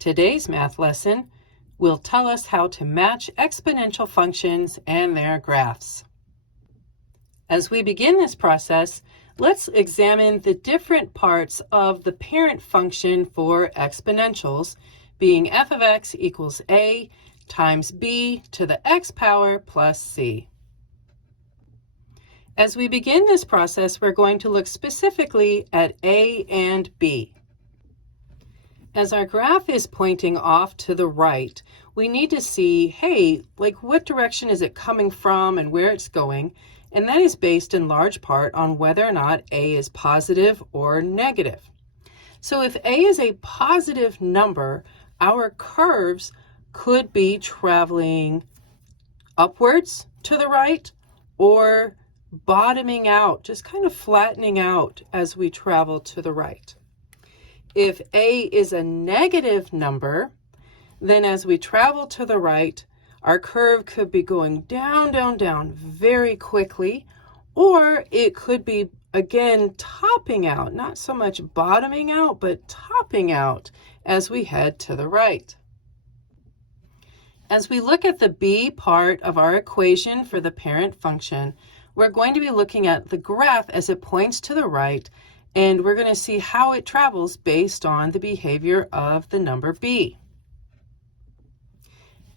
Today's math lesson will tell us how to match exponential functions and their graphs. As we begin this process, let's examine the different parts of the parent function for exponentials, being f of x equals a times b to the x power plus c. As we begin this process, we're going to look specifically at a and b. As our graph is pointing off to the right, we need to see, hey, what direction is it coming from and where it's going? And that is based in large part on whether or not a is positive or negative. So if a is a positive number, our curves could be traveling upwards to the right or bottoming out, just kind of flattening out as we travel to the right. If a is a negative number, then as we travel to the right, our curve could be going down, down, down very quickly, or it could be, again, topping out, not so much bottoming out, but topping out as we head to the right. As we look at the b part of our equation for the parent function, we're going to be looking at the graph as it points to the right, and we're going to see how it travels based on the behavior of the number b.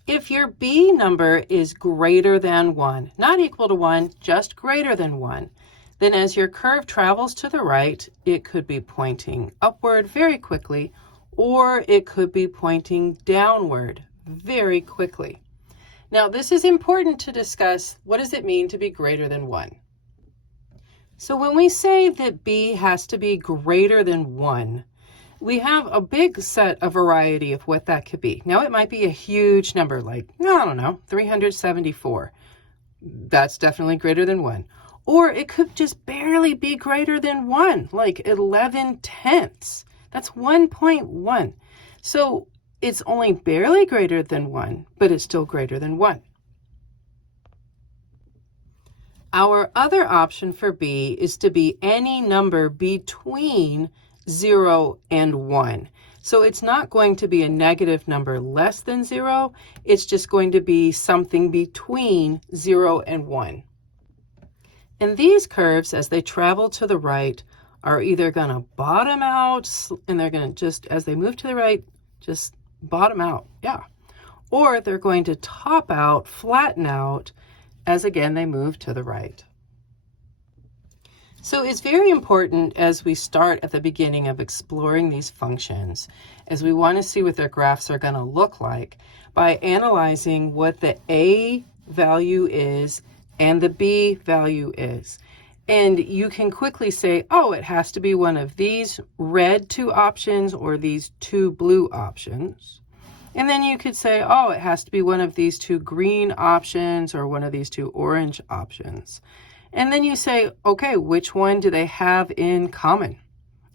If your b number is greater than 1, not equal to 1, just greater than 1, then as your curve travels to the right, it could be pointing upward very quickly, or it could be pointing downward very quickly. Now, this is important to discuss. What does it mean to be greater than 1? So when we say that b has to be greater than 1, we have a big set of variety of what that could be. Now, it might be a huge number, like, I don't know, 374. That's definitely greater than 1. Or it could just barely be greater than 1, like 11/10. That's 1.1. So it's only barely greater than 1, but it's still greater than 1. Our other option for b is to be any number between 0 and 1. So it's not going to be a negative number less than 0. It's just going to be something between 0 and 1. And these curves, as they travel to the right, are either going to bottom out, and they're going to just, as they move to the right, just bottom out, or they're going to top out, flatten out, as again they move to the right. So it's very important as we start at the beginning of exploring these functions, as we want to see what their graphs are going to look like, by analyzing what the a value is and the b value is. And you can quickly say, oh, it has to be one of these red two options or these two blue options. And then you could say, oh, it has to be one of these two green options or one of these two orange options. And then you say, okay, which one do they have in common?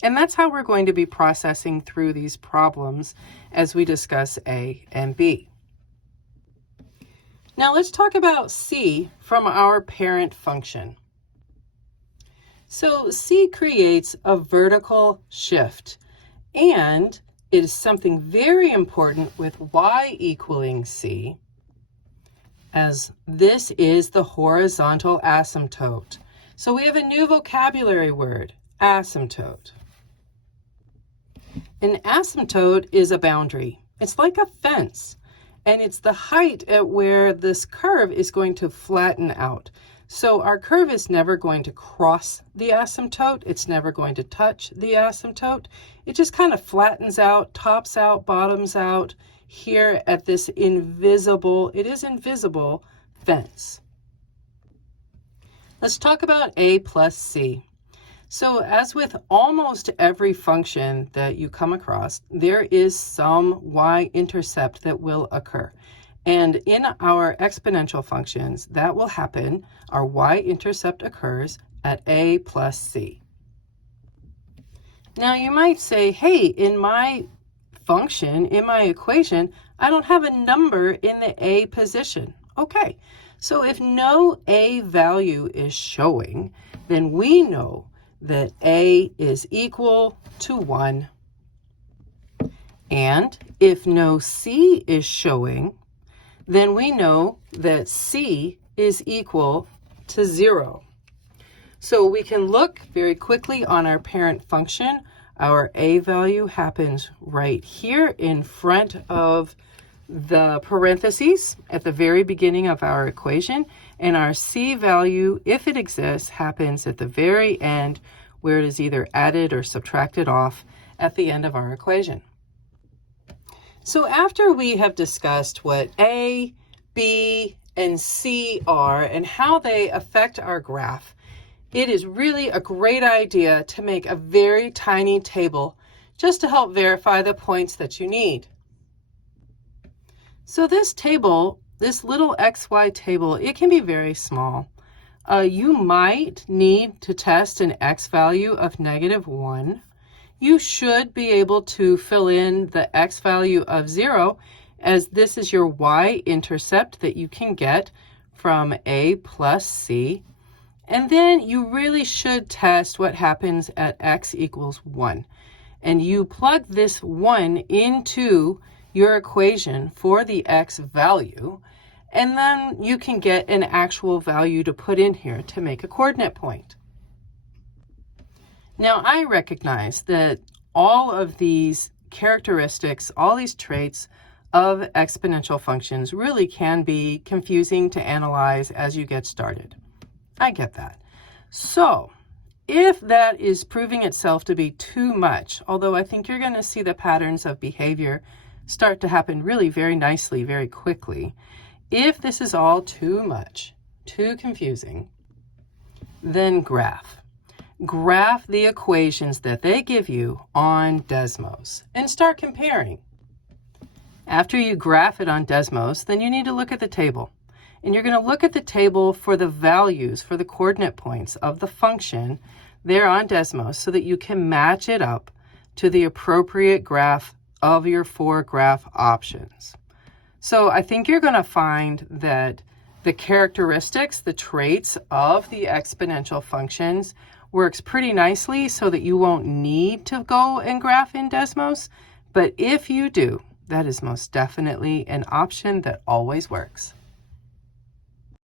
And that's how we're going to be processing through these problems as we discuss a and b. Now let's talk about c from our parent function. So c creates a vertical shift, and it is something very important with y equaling c, as this is the horizontal asymptote. So we have a new vocabulary word, asymptote. An asymptote is a boundary. It's like a fence, and it's the height at where this curve is going to flatten out. So our curve is never going to cross the asymptote. It's never going to touch the asymptote. It just kind of flattens out, tops out, bottoms out here at this invisible fence. Let's talk about a plus c. So as with almost every function that you come across, there is some y-intercept that will occur. And in our exponential functions, that will happen. Our y-intercept occurs at a plus c. Now you might say, hey, in my function, in my equation, I don't have a number in the a position. Okay, so if no a value is showing, then we know that a is equal to 1. And if no C is showing, then we know that C is equal to 0. So we can look very quickly on our parent function. Our A value happens right here in front of the parentheses at the very beginning of our equation, and our C value, if it exists, happens at the very end where it is either added or subtracted off at the end of our equation. So after we have discussed what A, B, and C are and how they affect our graph, it is really a great idea to make a very tiny table just to help verify the points that you need. So this table, this little XY table, it can be very small. You might need to test an X value of -1. You should be able to fill in the X value of 0, as this is your Y-intercept that you can get from A plus C. And then you really should test what happens at X equals 1. And you plug this 1 into your equation for the X value, and then you can get an actual value to put in here to make a coordinate point. Now, I recognize that all of these characteristics, all these traits of exponential functions really can be confusing to analyze as you get started. I get that. So if that is proving itself to be too much, although I think you're going to see the patterns of behavior start to happen really very nicely, very quickly, if this is all too much, too confusing, then graph. Graph the equations that they give you on Desmos and start comparing. After you graph it on Desmos, then you need to look at the table. And you're going to look at the table for the values, for the coordinate points of the function there on Desmos so that you can match it up to the appropriate graph of your 4 graph options. So I think you're going to find that the characteristics, the traits of the exponential functions works pretty nicely so that you won't need to go and graph in Desmos. But if you do, that is most definitely an option that always works.